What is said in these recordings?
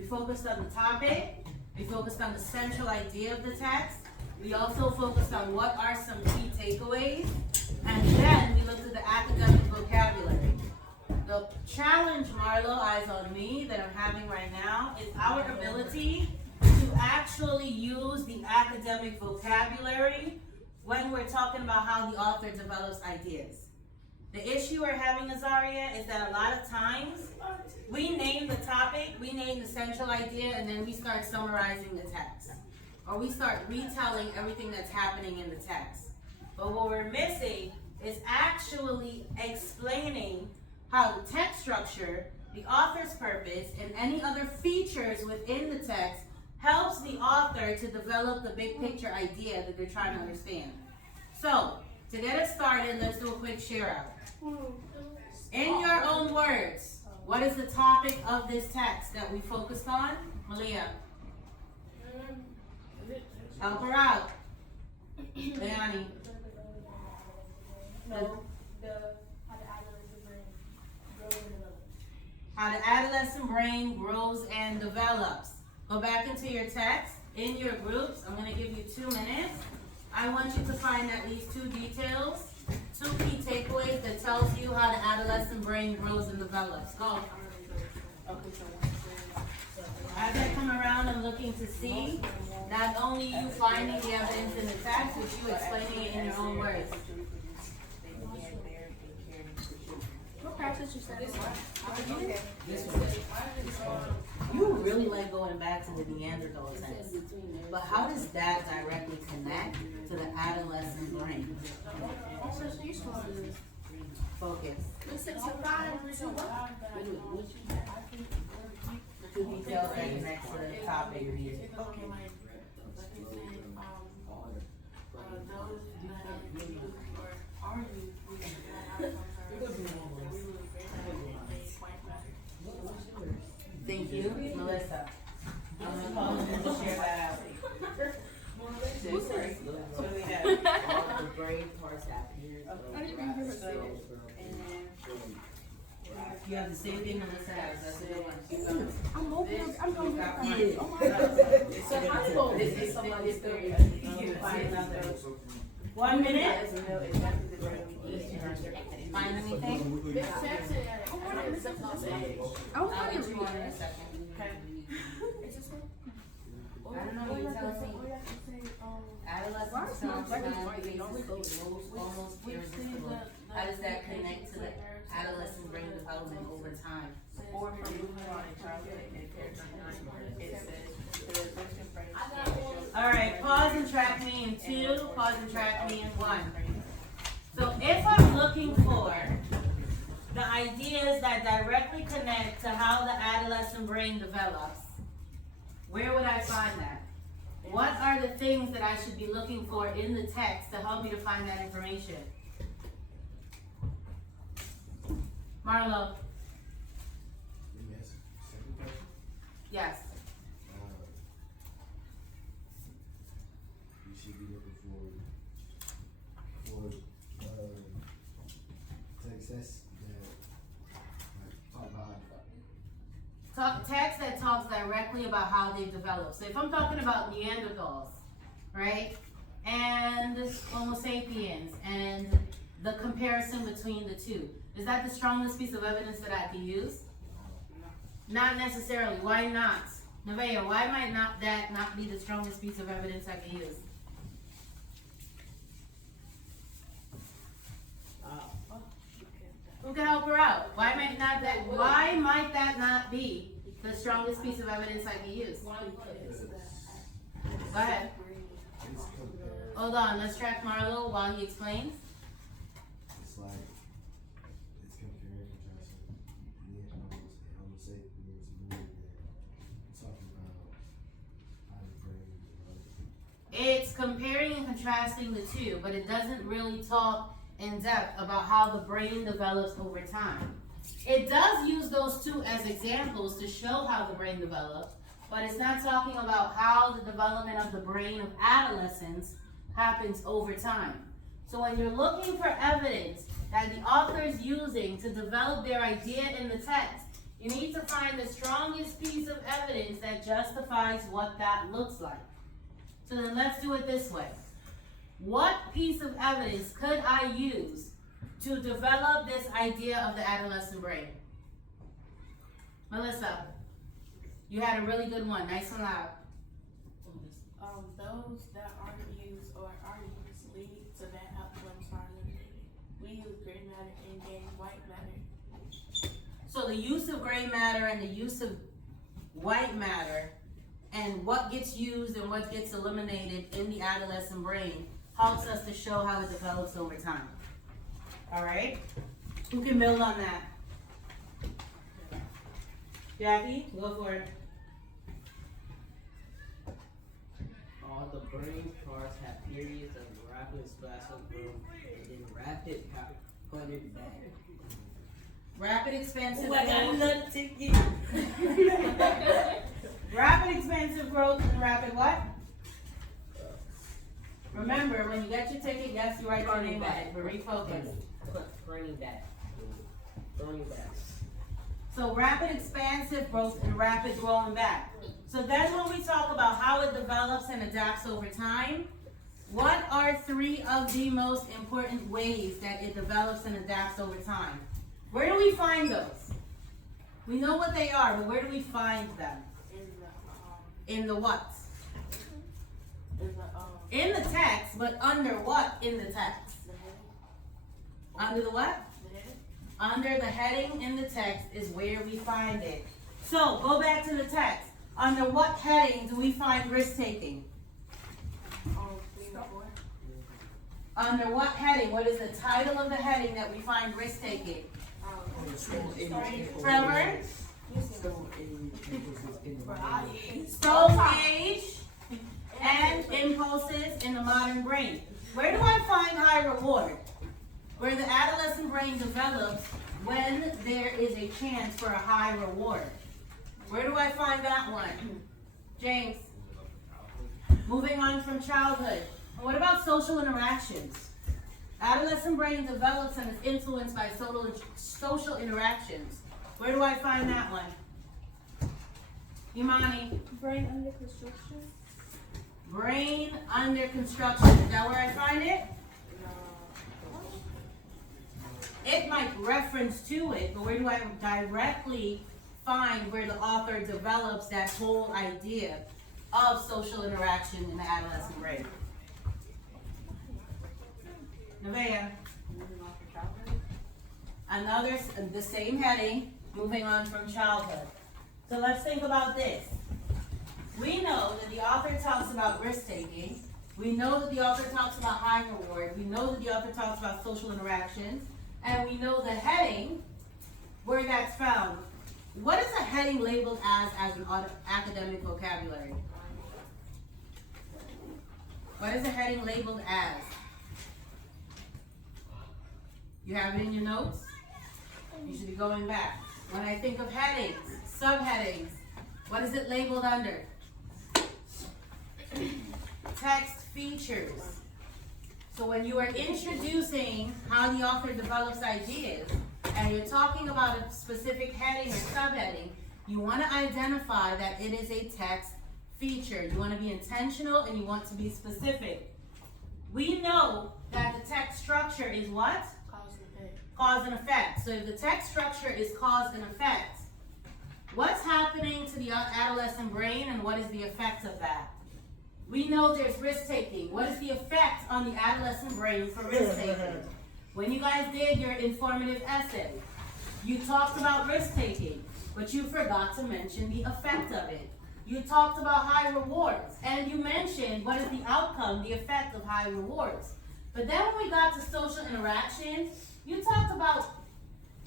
We focused on the topic. We focused on the central idea of the text. We also focused on what are some key takeaways. And then we looked at the academic vocabulary. The challenge, Marlo, eyes on me, that I'm having right now is our ability to actually use the academic vocabulary when we're talking about how the author develops ideas. The issue we're having, Azaria, is that a lot of times we name the topic, we name the central idea, and then we start summarizing the text. Or we start retelling everything that's happening in the text. But what we're missing is actually explaining how the text structure, the author's purpose, and any other features within the text helps the author to develop the big picture idea that they're trying to understand. So, to get us started, let's do a quick share out. In your own words, what is the topic of this text that we focused on? Malia. Help her out. Leonie. How the adolescent brain grows and develops. Go back into your text, in your groups. I'm going to give you 2 minutes. I want you to find at least 2 details, 2 key takeaways that tells you how the adolescent brain grows and develops. Go. As I come around, I'm looking to see not only you finding the evidence in the text, but you explaining it in your own words. What practice you said? You really like going back to the Neanderthal text, but how does that directly connect to the adolescent brain? Focus. Two details that connect to the topic. Thank you, Melissa. I'm going to share that out. So we have all the brain parts happening. You have the same thing Melissa has. That's a good one. I'm open. I'm going to Oh my God. So how do you go? This is somebody's story. You find another. 1 minute. Find anything? I'll get you one in a second. Okay. I don't know, you tell me. Adolescent sounds almost irresistible. How does that connect to the adolescent brain development over time? Alright, pause and track me in 2, pause and track me in 1. So if I'm looking for the ideas that directly connect to how the adolescent brain develops, where would I find that? What are the things that I should be looking for in the text to help me to find that information? Marlo. Yes. You should be looking for text Text that talks directly about how they develop. So if I'm talking about Neanderthals, right, and Homo sapiens, and the comparison between the two, is that the strongest piece of evidence that I can use? Not necessarily. Why not? Nevaeh, why might that not be the strongest piece of evidence I can use? Who can help her out? Why might that not be the strongest piece of evidence I can use? Go ahead. Hold on, let's track Marlo while he explains. It's like, it's comparing and contrasting Homo sapiens more than talking about how the brain develops. It's comparing and contrasting the two, but it doesn't really talk in depth about how the brain develops over time. It does use those two as examples to show how the brain develops, but it's not talking about how the development of the brain of adolescents happens over time. So when you're looking for evidence that the author is using to develop their idea in the text, you need to find the strongest piece of evidence evidence that justifies what that looks like. So then let's do it this way. What piece of evidence could I use to develop this idea of the adolescent brain? Melissa, you had a really good one, nice and loud. Those that aren't used or are used lead to bad outcomes are eliminated. We use gray matter and gain white matter. So the use of gray matter and the use of white matter and what gets used and what gets eliminated in the adolescent brain helps us to show how it develops over time. All right? Who can build on that? Jackie, go for it. All the brain parts have periods of rapid splash of growth and then rapid pointed back. Rapid expansive Oh, I got growth. another ticket. Rapid expansive growth and rapid what? Remember, when you get your ticket, yes, you write your name on it, but refocus. Pointing back. Throwing back. So rapid expansive growth and rapid growing back. So then when we talk about how it develops and adapts over time, what are 3 of the most important ways that it develops and adapts over time? Where do we find those? We know what they are, but where do we find them? In the what? In the text, but under what in the text? Under the what? Under the heading in the text is where we find it. So, go back to the text. Under what heading do we find risk-taking? Under what heading? What is the title of the heading that we find risk-taking? Trevor? Stove age and impulses in the modern brain. Where do I find high reward? Where the adolescent brain develops when there is a chance for a high reward. Where do I find that one? James. Moving on from childhood. What about social interactions? Adolescent brain develops and is influenced by social interactions. Where do I find that one? Imani. Brain under construction. Brain under construction. Is that where I find it? It might reference to it, but where do I directly find where the author develops that whole idea of social interaction in the adolescent brain? Nevaeh. Another, the same heading, moving on from childhood. So let's think about this. We know that the author talks about risk-taking. We know that the author talks about high reward. We know that the author talks about social interactions. And we know the heading, where that's found. What is a heading labeled as an academic vocabulary? What is a heading labeled as? You have it in your notes? You should be going back. When I think of headings, subheadings, what is it labeled under? Text features. So when you are introducing how the author develops ideas, and you're talking about a specific heading or subheading, you want to identify that it is a text feature. You want to be intentional and you want to be specific. We know that the text structure is what? Cause and effect. So if the text structure is cause and effect, what's happening to the adolescent brain and what is the effect of that? We know there's risk-taking. What is the effect on the adolescent brain for risk-taking? When you guys did your informative essay, you talked about risk-taking, but you forgot to mention the effect of it. You talked about high rewards, and you mentioned what is the outcome, the effect of high rewards. But then when we got to social interaction, you talked about,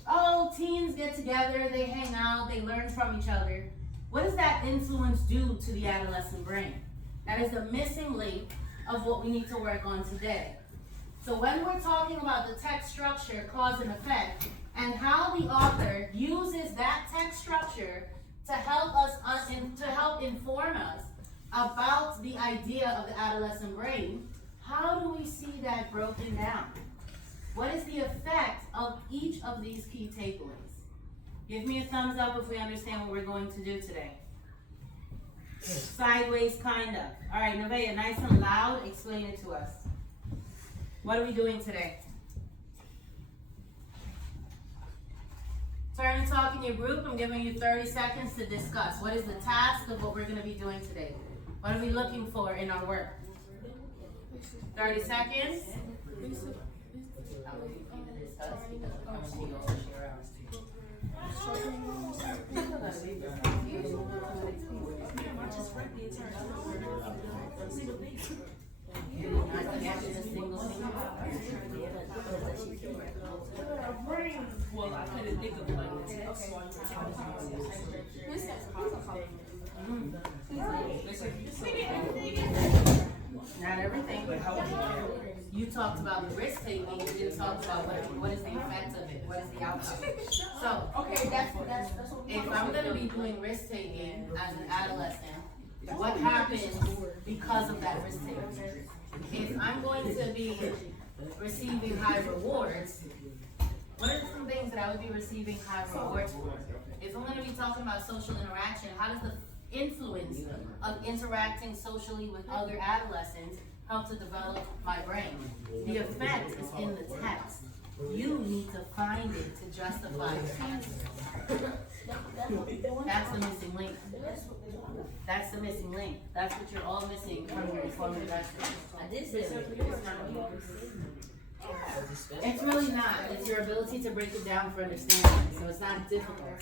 oh, teens get together, they hang out, they learn from each other. What does that influence do to the adolescent brain? That is the missing link of what we need to work on today. So when we're talking about the text structure, cause and effect, and how the author uses that text structure to help us, to help inform us about the idea of the adolescent brain, how do we see that broken down? What is the effect of each of these key takeaways? Give me a thumbs up if we understand what we're going to do today. Sideways, kind of. All right, Nevaeh, nice and loud, explain it to us. What are we doing today? Turn and talk in your group. I'm giving you 30 seconds to discuss. What is the task of what we're going to be doing today? What are we looking for in our work? 30 seconds. Well, I couldn't think of like Not everything. You talked about the risk taking. You didn't talk about what is the effect of it. What is the outcome? So, okay, that's if I'm going to be doing risk taking as an adolescent, what happens because of that risk taking? If I'm going to be receiving high rewards, what are some things that I would be receiving high rewards for? If I'm going to be talking about social interaction, how does the influence of interacting socially with other adolescents help to develop my brain? The effect is in the text. You need to find it to justify your answer. That's the missing link. That's the missing link. That's what you're all missing from your informative essay. It's really not. It's your ability to break it down for understanding. So it's not difficult.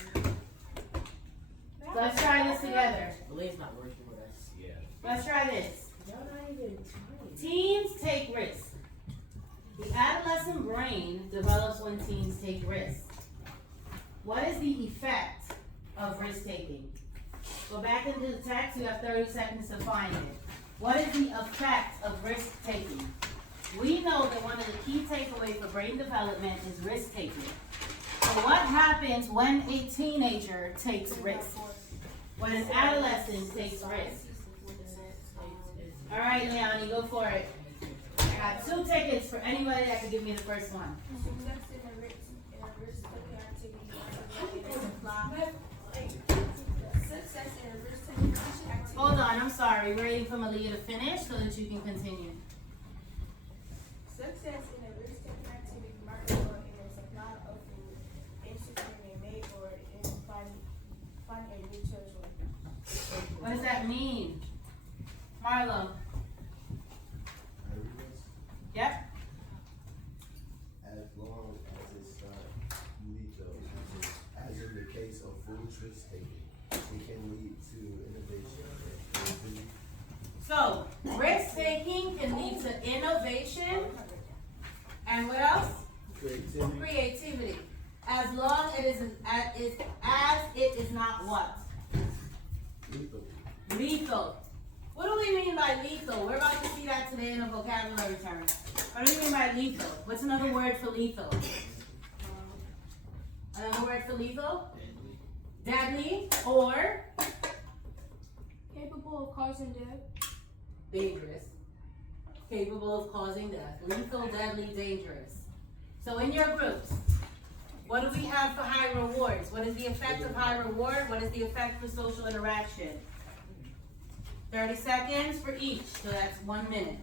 Let's try this together. Belief's not working with us. Yeah. Let's try this. Teens take risks. The adolescent brain develops when teens take risks. What is the effect of risk taking? Go back into the text. You have 30 seconds to find it. What is the effect of risk taking? We know that one of the key takeaways for brain development is risk taking. So what happens when a teenager takes risks? When an adolescent takes risks? All right, Leonie, go for it. I got 2 tickets for anybody that can give me the first one. Hold on, I'm sorry. We're waiting for Malia to finish so that you can continue. Success in a risk-taking activity might result in a supply of food, in securing a mate, or in finding a new territory. What does that mean? Marlo? Yep. As long as it's not lethal, as in the case of food risk taking, it can lead to innovation and creativity. So, risk taking can lead to innovation and what else? Creativity. Creativity. As long as it is not what? Lethal. Lethal. What do we mean by lethal? We're about to see that today in a vocabulary term. What do we mean by lethal? What's another word for lethal? Another word for lethal? Deadly or Capable of causing death. dangerous. Capable of causing death. Lethal, deadly, dangerous. So in your groups, what do we have for high rewards? What is the effect of high reward? What is the effect for social interaction? 30 seconds for each, so that's 1 minute.